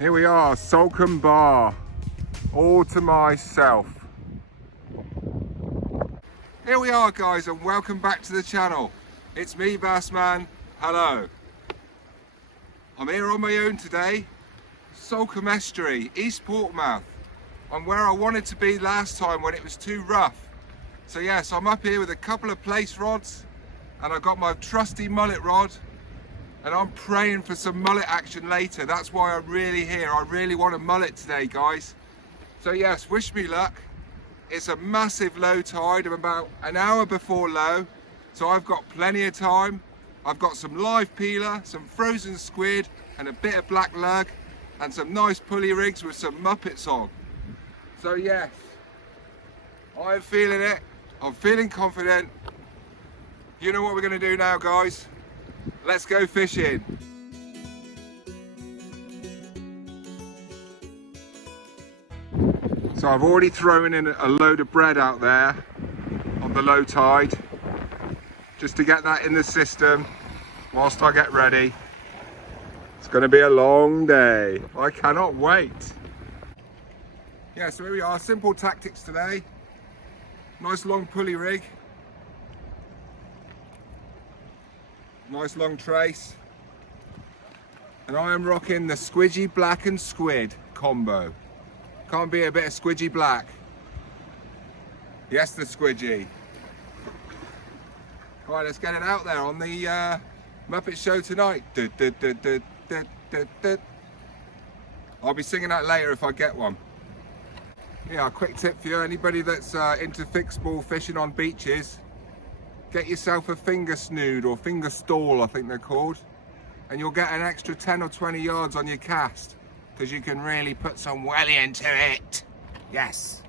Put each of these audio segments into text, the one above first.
Here we are, Salcombe Bar, all to myself. Here we are guys, and welcome back to the channel. It's me, Bassman. Hello. I'm here on my own today, Salcombe Estuary, East Portmouth. I'm where I wanted to be last time when it was too rough. So yes, I'm up here with a couple of place rods, and I've got my trusty mullet rod, and I'm praying for some mullet action later. That's why I'm really here. I really want a mullet today, guys. So yes, wish me luck. It's a massive low tide. I'm about an hour before low, so I've got plenty of time. I've got some live peeler, some frozen squid, and a bit of black lug, and some nice pulley rigs with some muppets on. So yes, I'm feeling it. I'm feeling confident. You know what we're gonna do now, guys? Let's go fishing. So I've already thrown in a load of bread out there on the low tide, just to get that in the system whilst I get ready. It's going to be a long day. I cannot wait. Yeah, so here we are, simple tactics today. Nice long pulley rig. Nice long trace. And I am rocking the squidgy black and squid combo. Can't be a bit of squidgy black. Yes, the squidgy. Right, let's get it out there on the Muppet Show tonight. I'll be singing that later if I get one. Yeah, a quick tip for you, anybody that's into fixed ball fishing on beaches, get yourself a finger snood or finger stall, I think they're called, and you'll get an extra 10 or 20 yards on your cast, because you can really put some welly into it. Yes.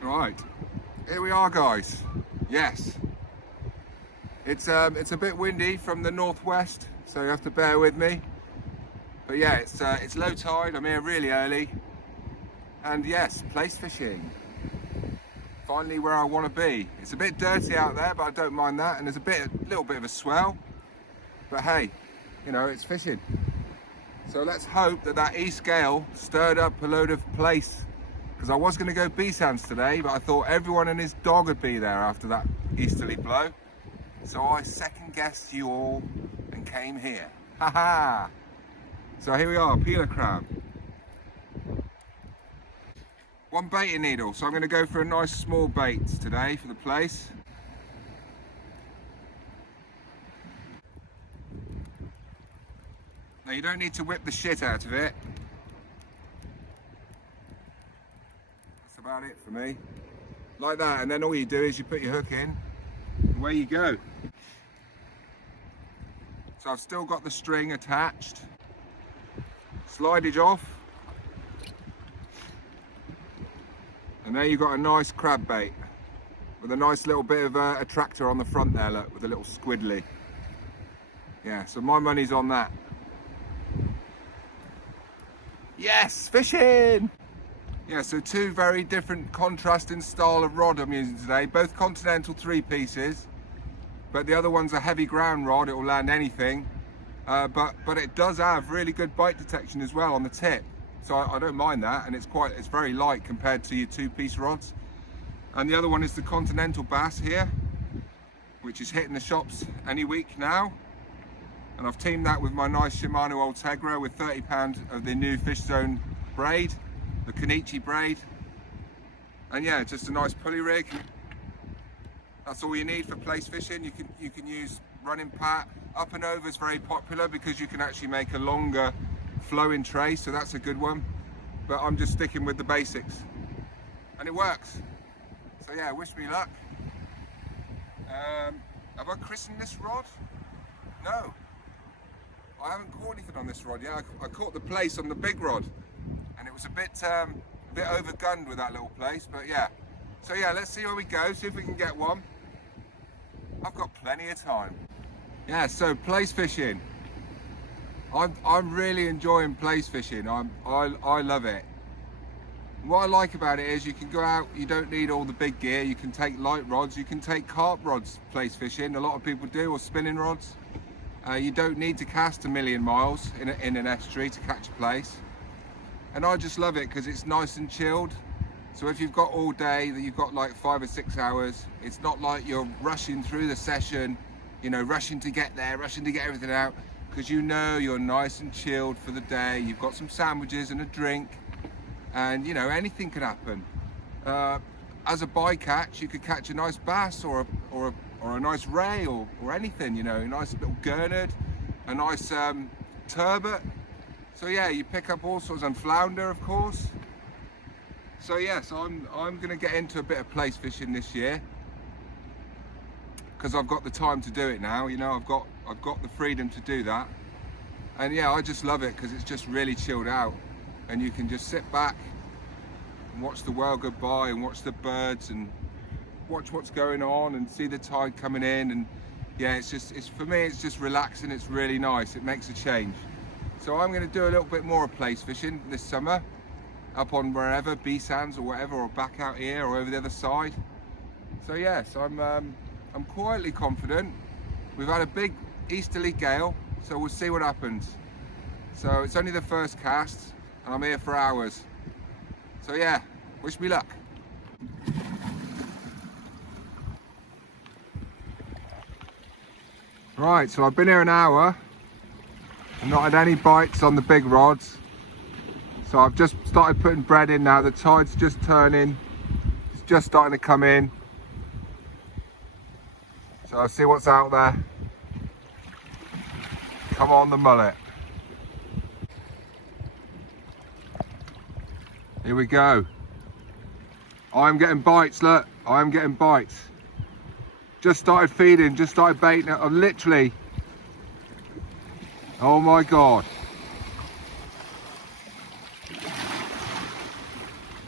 Right, here we are, guys. Yes. It's a bit windy from the northwest, so you have to bear with me. But yeah, it's low tide. I'm here really early, and yes, place fishing. Finally where I want to be. It's a bit dirty out there, but I don't mind that, and there's a little bit of a swell. But hey, you know, it's fishing. So let's hope that east gale stirred up a load of place, because I was going to go BASSMAN'S today, but I thought everyone and his dog would be there after that easterly blow. So I second guessed you all and came here. Haha! So here we are, peeler crab. One baiting needle, so I'm going to go for a nice small bait today for the place. Now you don't need to whip the shit out of it. That's about it for me. Like that, and then all you do is you put your hook in, and away you go. So I've still got the string attached. Slidage off. And there you've got a nice crab bait with a nice little bit of a attractor on the front there, look, with a little squiddly. Yeah, so my money's on that. Yes, fishing! Yeah, so two very different contrasting style of rod I'm using today, both continental 3-pieces, but the other one's a heavy ground rod. It will land anything, but it does have really good bite detection as well on the tip. So I don't mind that, and it's very light compared to your 2-piece rods. And the other one is the Continental Bass here, which is hitting the shops any week now. And I've teamed that with my nice Shimano Ultegra with 30 pounds of the new Fish Zone braid, the Kenichi braid. And yeah, just a nice pulley rig. That's all you need for place fishing. You can use running pat. Up and over is very popular because you can actually make a longer flowing tray, so that's a good one. But I'm just sticking with the basics, and it works. So yeah, wish me luck. Have I christened this rod? No, I haven't caught anything on this rod yet. I caught the place on the big rod, and it was a bit overgunned with that little place. But yeah, so yeah, let's see where we go. See if we can get one. I've got plenty of time. Yeah, so place fishing. I'm really enjoying place fishing. I love it. What I like about it is you can go out, you don't need all the big gear, you can take light rods, you can take carp rods place fishing, a lot of people do, or spinning rods. You don't need to cast a million miles in an estuary to catch a place. And I just love it because it's nice and chilled. So if you've got all day, that you've got like 5 or 6 hours, it's not like you're rushing through the session, you know, rushing to get there, rushing to get everything out, because you know you're nice and chilled for the day. You've got some sandwiches and a drink, and you know, anything can happen. As a bycatch, you could catch a nice bass or a nice ray or anything, you know, a nice little gurnard, a nice turbot. So yeah, you pick up all sorts, and flounder, of course. So yes, I'm going to get into a bit of place fishing this year because I've got the time to do it now. You know, I've got the freedom to do that, and yeah, I just love it because it's just really chilled out, and you can just sit back and watch the world go by and watch the birds and watch what's going on and see the tide coming in. And yeah, it's for me, it's just relaxing. It's really nice. It makes a change. So I'm going to do a little bit more of place fishing this summer, up on wherever, BASSMAN'S or whatever, or back out here or over the other side. So yes, I'm quietly confident. We've had a big easterly gale, so we'll see what happens. So it's only the first cast, and I'm here for hours. So yeah, wish me luck. Right, so I've been here an hour and not had any bites on the big rods. So I've just started putting bread in now. The tide's just turning. It's just starting to come in. So I'll see what's out there. Come on, the mullet. Here we go. I'm getting bites, look. I'm getting bites. Just started feeding, just started baiting it. I'm literally, oh my God.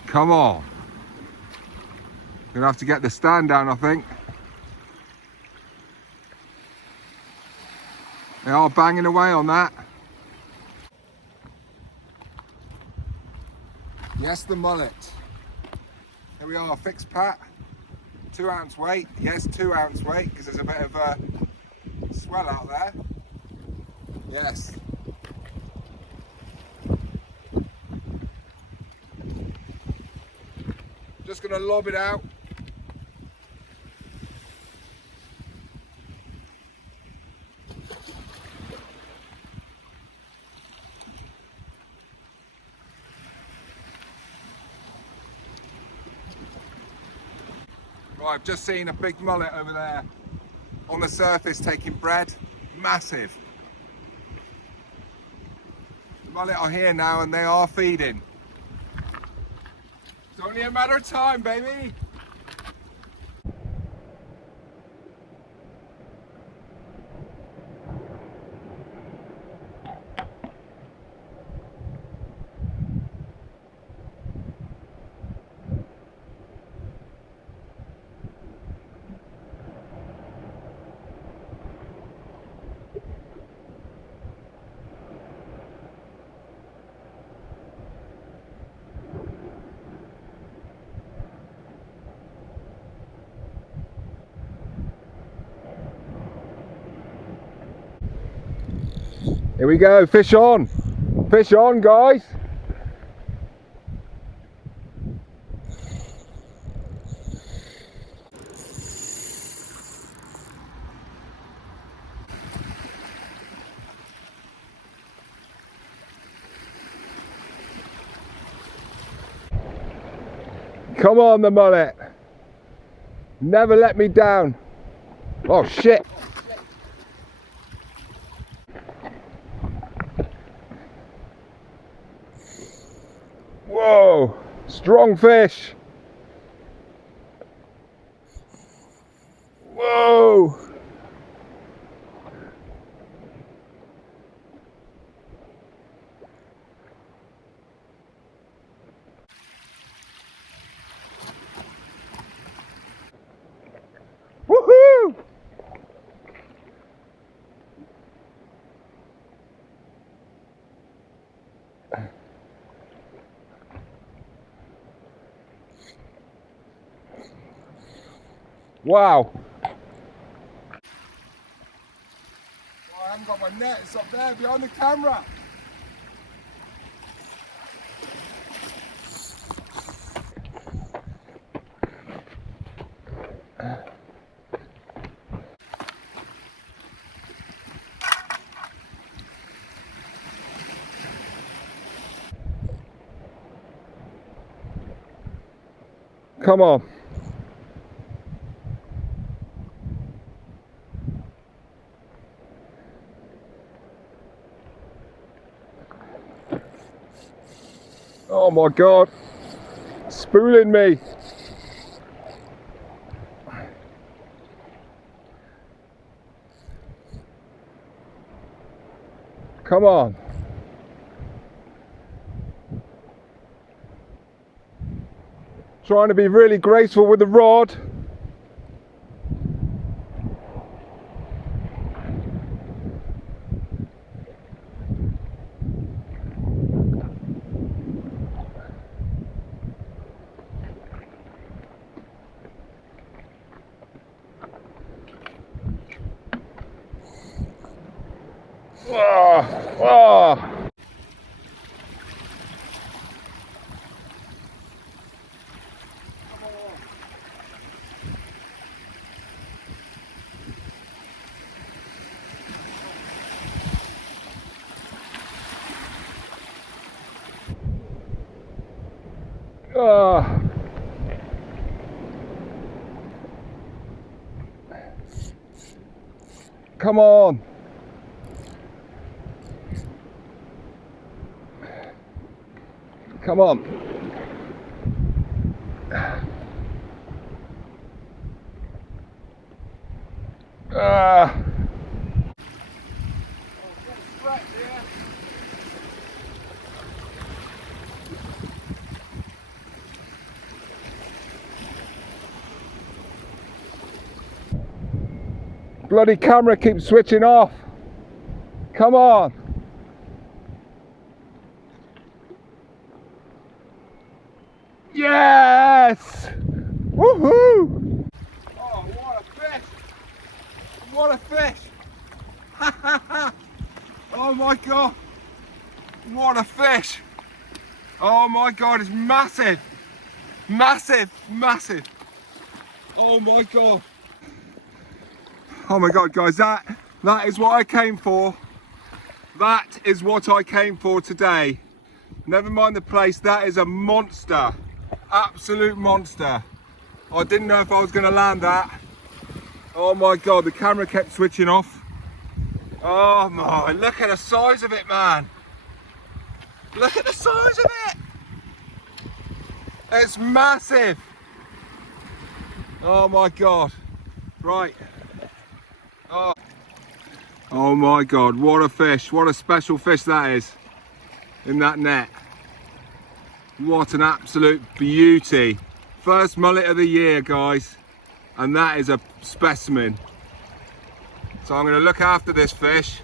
Come on. Gonna have to get the stand down, I think. They are banging away on that. Yes, the mullet. Here we are, fixed pat. 2 ounce weight. Yes, 2 ounce weight, because there's a bit of a swell out there. Yes. Just gonna lob it out. Right, I've just seen a big mullet over there on the surface taking bread. Massive. The mullet are here now and they are feeding. It's only a matter of time, baby. Here we go, fish on, guys. Come on, the mullet. Never let me down. Oh shit. Whoa, strong fish. Whoa. Woohoo! Wow. Oh, I haven't got my net, it's up there behind the camera. Come on. Oh my God. Spooling me. Come on. Trying to be really graceful with the rod. Oh, oh. Oh. Come on. Come on. Bloody camera keeps switching off. Come on. Yes! Woohoo! Oh, what a fish! What a fish! Oh my God! What a fish! Oh my God, it's massive! Massive, massive! Oh my God! Oh my God, guys, that is what I came for. That is what I came for today. Never mind the place, that is a monster. Absolute monster. I didn't know if I was going to land that. Oh my God, the camera kept switching off. Oh my, look at the size of it, man. Look at the size of it. It's massive. Oh my God. Right. Oh my God, what a fish. What a special fish that is in that net. What an absolute beauty. First mullet of the year, guys. And that is a specimen. So I'm going to look after this fish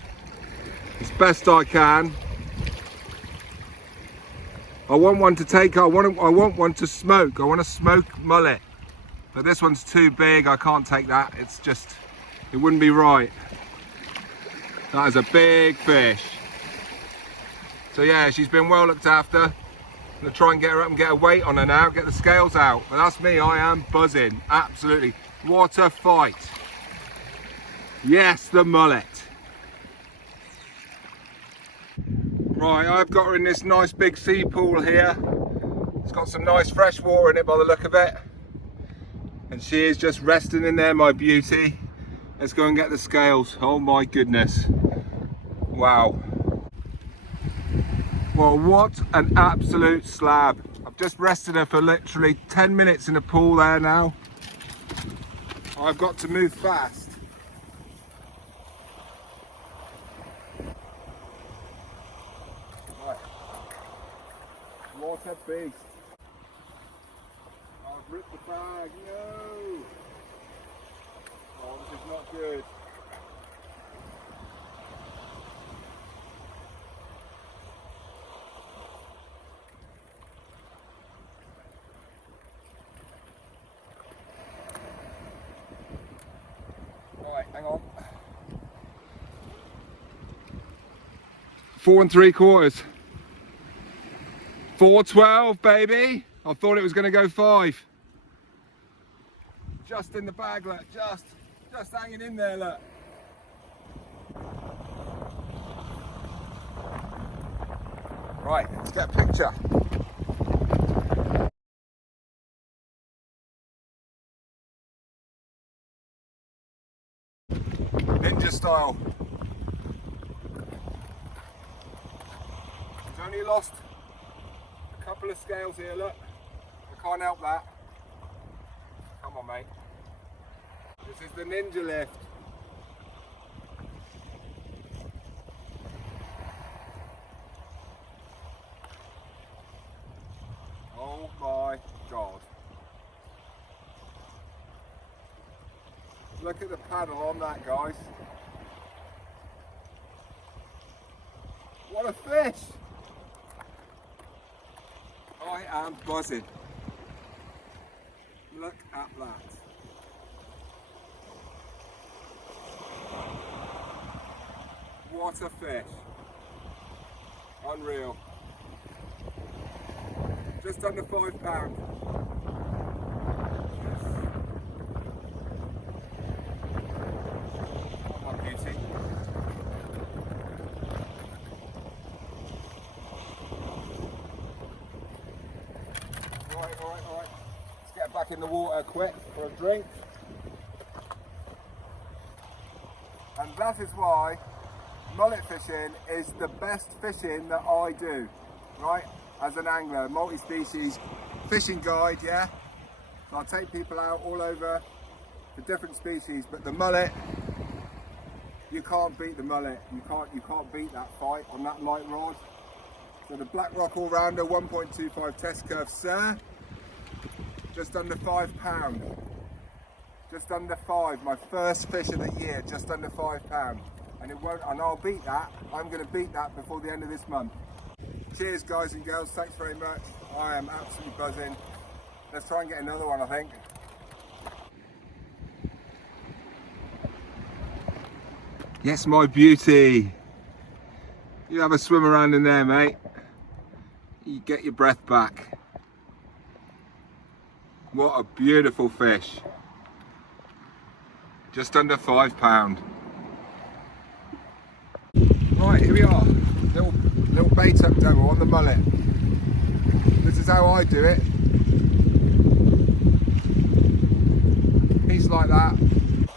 as best I can. I want one to take, I want one to smoke. I want to smoke mullet. But this one's too big, I can't take that. It's just, it wouldn't be right. That is a big fish. So yeah, she's been well looked after. I'm gonna try and get her up and get a weight on her now, get the scales out. But that's me, I am buzzing, absolutely. What a fight. Yes, the mullet. Right, I've got her in this nice big sea pool here. It's got some nice fresh water in it by the look of it. And she is just resting in there, my beauty. Let's go and get the scales. Oh my goodness. Wow. Well, what an absolute slab. I've just rested her for literally 10 minutes in the pool there now. I've got to move fast. Right. What a beast. I've ripped the bag, no! Oh, this is not good. 4 3/4. 4.12, baby. I thought it was going to go 5. Just in the bag, look. Just hanging in there, look. Right, let's get a picture. Ninja style. He's only lost a couple of scales here, look. I can't help that. Come on, mate. This is the Ninja lift. Oh my God. Look at the paddle on that, guys. What a fish! I am buzzing. Look at that. What a fish. Unreal. Just under £5. Come on, beauty. Alright. Let's get back in the water quick for a drink. And that is why mullet fishing is the best fishing that I do, right? As an angler, multi-species fishing guide, yeah? So I take people out all over the different species, but the mullet, you can't beat the mullet. You can't beat that fight on that light rod. So the Black Rock All-Rounder 1.25 test curve, sir. Just under £5. Just under 5. My first fish of the year, just under £5. And it won't, and I'll beat that. I'm going to beat that before the end of this month. Cheers, guys and girls. Thanks very much. I am absolutely buzzing. Let's try and get another one, I think. Yes, my beauty. You have a swim around in there, mate. You get your breath back. What a beautiful fish. Just under £5. Right, here we are. Little bait up demo on the mullet. This is how I do it. Piece like that.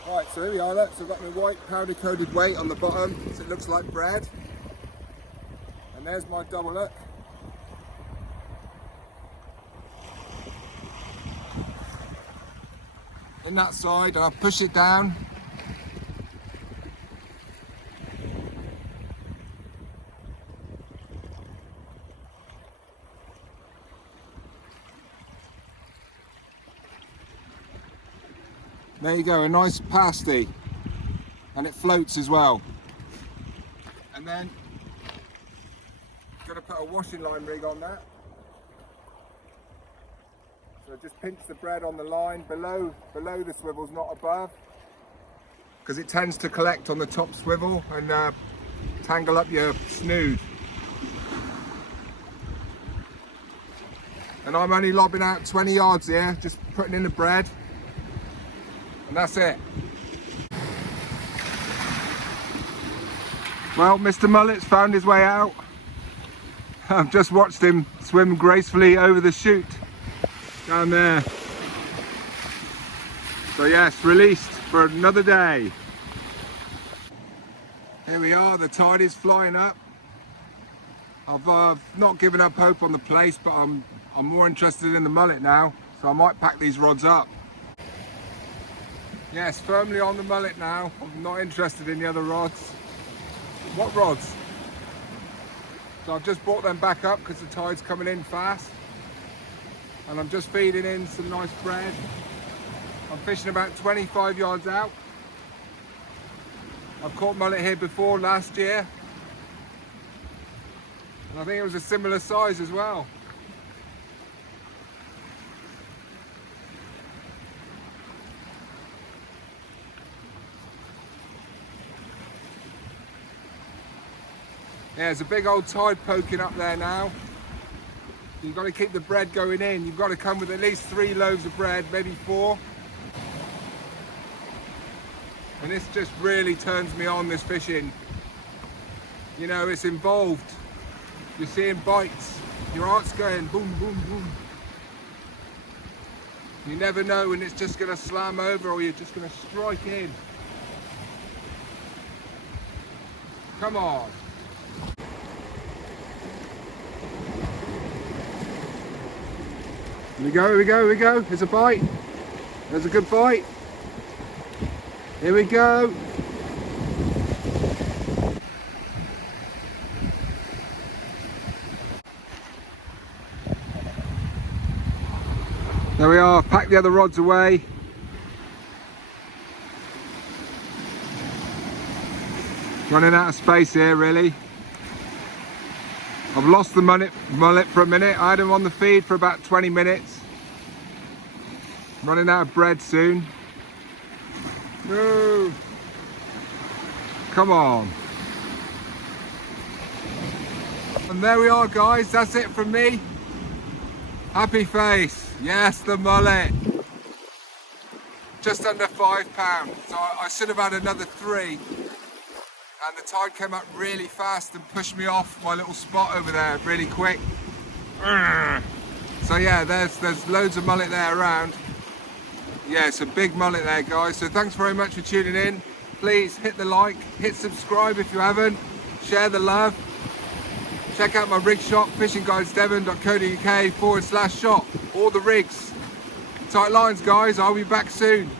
Right, so here we are, look. So I've got my white powder coated weight on the bottom, so it looks like bread. And there's my double hook. In that side, and I'll push it down. There you go, a nice pasty, and it floats as well. And then going to put a washing line rig on that. So just pinch the bread on the line below the swivels, not above, because it tends to collect on the top swivel and tangle up your snood. And I'm only lobbing out 20 yards here, just putting in the bread. And that's it. Well, Mr. Mullet's found his way out. I've just watched him swim gracefully over the chute down there. So yes, released for another day. Here we are, the tide is flying up. I've not given up hope on the place, but I'm more interested in the mullet now, so I might pack these rods up. Yes, firmly on the mullet now. I'm not interested in the other rods. What rods? So I've just brought them back up because the tide's coming in fast. And I'm just feeding in some nice bread. I'm fishing about 25 yards out. I've caught mullet here before last year. And I think it was a similar size as well. Yeah, there's a big old tide poking up there now. You've got to keep the bread going in. You've got to come with at least 3 loaves of bread, maybe 4. And this just really turns me on, this fishing. You know, it's involved. You're seeing bites. Your heart's going boom, boom, boom. You never know when it's just going to slam over or you're just going to strike in. Come on. Here we go, here we go, here we go. There's a bite. There's a good bite. Here we go. There we are, pack the other rods away. Running out of space here, really. I've lost the mullet for a minute. I had him on the feed for about 20 minutes. Running out of bread soon. No. Come on. And there we are, guys. That's it from me. Happy face. Yes, the mullet. Just under £5. So I should have had another 3. And the tide came up really fast and pushed me off my little spot over there really quick. So yeah, there's loads of mullet there around. Yeah, it's a big mullet there, guys. So thanks very much for tuning in. Please hit the like, hit subscribe if you haven't, share the love. Check out my rig shop, fishingguidesdevon.co.uk/shop. All the rigs. Tight lines, guys. I'll be back soon.